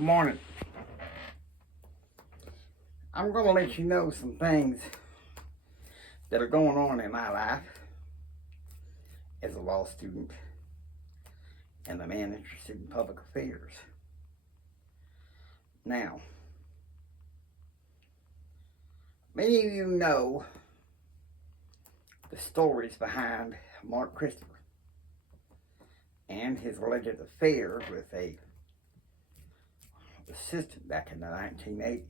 Good morning. I'm going to let you know some things that are going on in my life as a law student and a man interested in public affairs. Now, many of you know the stories behind Mark Christopher and his alleged affair with a assistant back in the 1980s.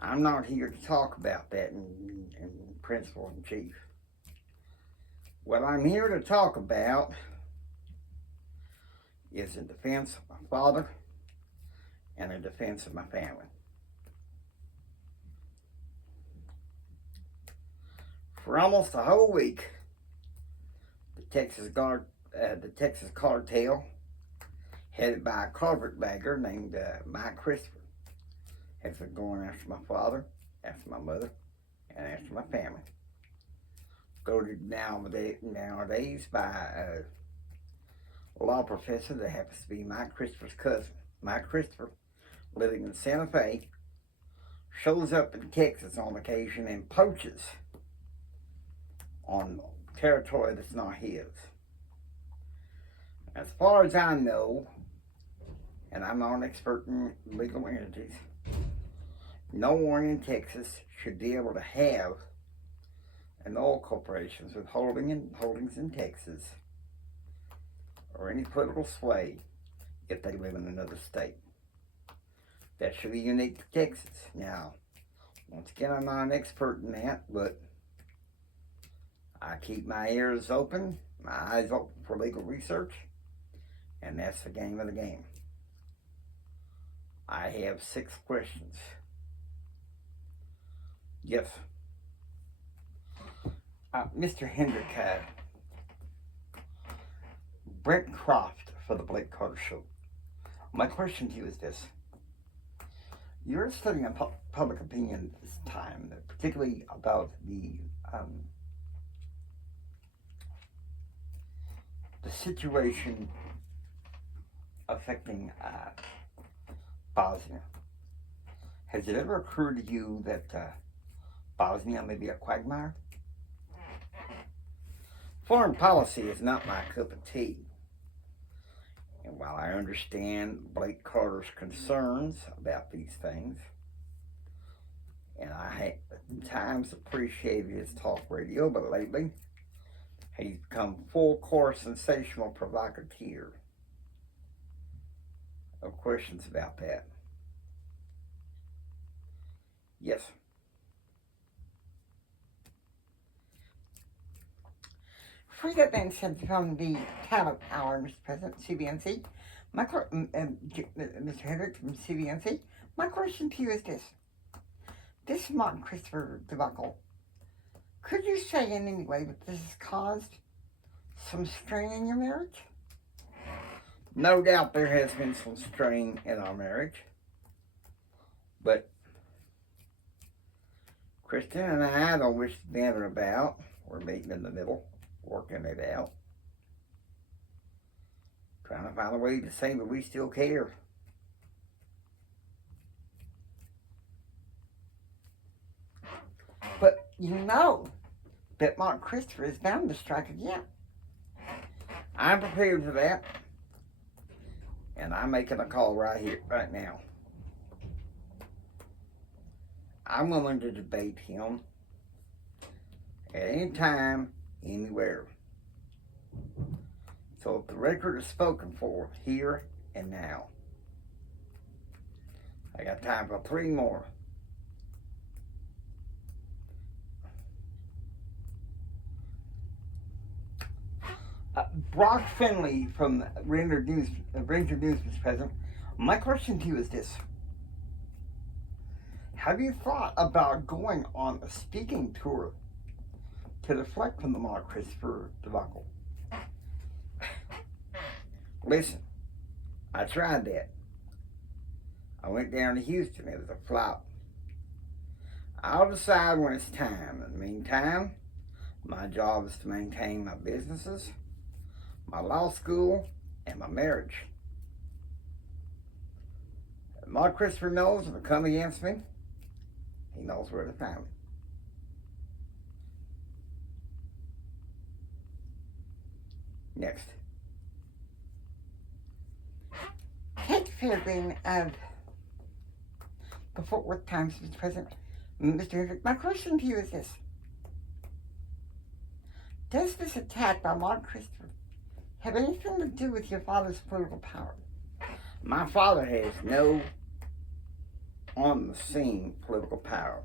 I'm not here to talk about that in principle in chief. What I'm here to talk about is in defense of my father and in defense of my family. For almost a whole week, the Texas cartel, headed by a carpetbagger named Mike Christopher, has been going after my father, after my mother, and after my family. Goaded nowadays by a law professor that happens to be Mike Christopher's cousin. Mike Christopher, living in Santa Fe, shows up in Texas on occasion and poaches on territory that's not his. As far as I know, and I'm not an expert in legal entities, no one in Texas should be able to have an oil corporation with holdings in Texas or any political sway if they live in another state. That should be unique to Texas. Now, once again, I'm not an expert in that, but I keep my ears open, my eyes open for legal research, and that's the game of the game. I have 6 questions. Yes. Mr. Hendrick, Brent Croft for the Blake Carter Show. My question to you is this. You're studying public opinion this time, particularly about the situation affecting Bosnia. Has it ever occurred to you that Bosnia may be a quagmire? Foreign policy is not my cup of tea. And while I understand Blake Carter's concerns about these things, and I have at times appreciated his talk radio, but lately he's become full-course sensational provocateur. No questions about that. Yes. Before that then said from the Talent Hour, Mr. President, CBNC, Mr. Hendrick from CBNC, my question to you is this. This Mark Christopher debacle, could you say in any way that this has caused some strain in your marriage? No doubt there has been some strain in our marriage, but Kristen and I don't wish to banter about. We're meeting in the middle, working it out, trying to find a way to say that we still care. But you know that Mark Christopher is bound to strike again. I'm prepared for that, and I'm making a call right now. I'm willing to debate him at any time, anywhere. So if the record is spoken for here and now, I got time for 3 more. Brock Finley from Ranger News, Mr. President. My question to you is this. Have you thought about going on a speaking tour to deflect from the Mark Christopher debacle? Listen, I tried that. I went down to Houston. It was a flop. I'll decide when it's time. In the meantime, my job is to maintain my businesses, my law school, and my marriage. Mark Christopher knows if it come against me, he knows where to find me. Next. Ted Fairbairn of the Fort Worth Times, Mr. President. Mr. Hendrick, my question to you is this. Does this attack by Mark Christopher have anything to do with your father's political power? My father has no on-the-scene political power.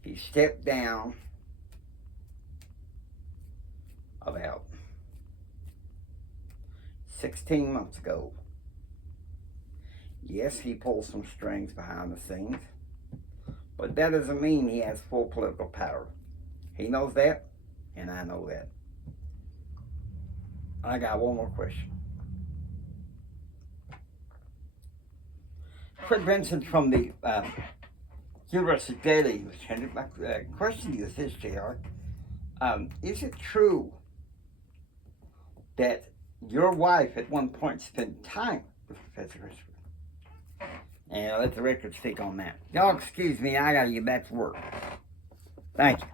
He stepped down about 16 months ago. Yes, he pulls some strings behind the scenes, but that doesn't mean he has full political power. He knows that, and I know that. I got one more question. Fred Benson from the University Daily, Mr. Hendrick, my question to you is this, JR. Is it true that your wife at one point spent time with Professor Christopher? And I'll let the record speak on that. Y'all excuse me, I gotta get back to work. Thank you.